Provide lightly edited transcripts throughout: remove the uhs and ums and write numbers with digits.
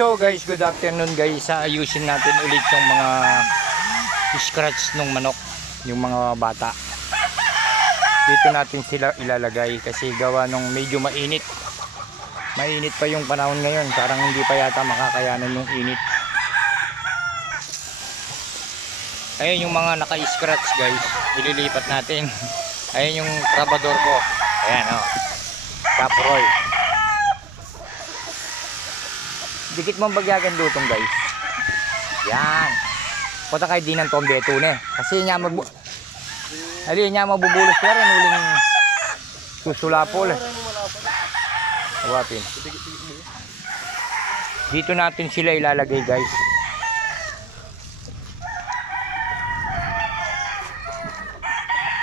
So guys, good afternoon guys. Ayusin natin ulit yung mga scratch ng manok, yung mga bata. Dito natin sila ilalagay kasi gawa nung medyo mainit. Mainit pa yung panahon ngayon, parang hindi pa yata makakayanan yung init. Ayun yung mga naka-scratch guys, ililipat natin. Ayun yung trabador ko. Ayan o, Caproy. Dikit mo bagyagan dutong guys. Yan. Punta kayo din ng tombeto na kasi niya mabubulos ka rin uling susulapol. Huwapin. Dito natin sila ilalagay guys.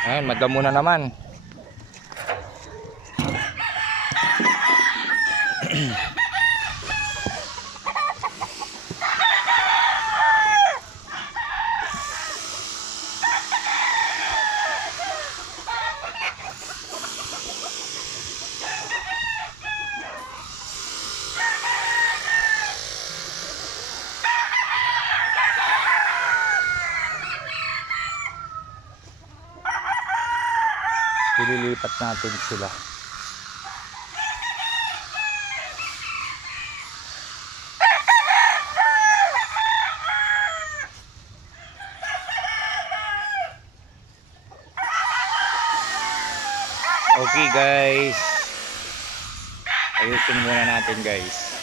Ayan, madamo na naman. Ililipat natin sila. Okay guys, ayusin muna natin guys.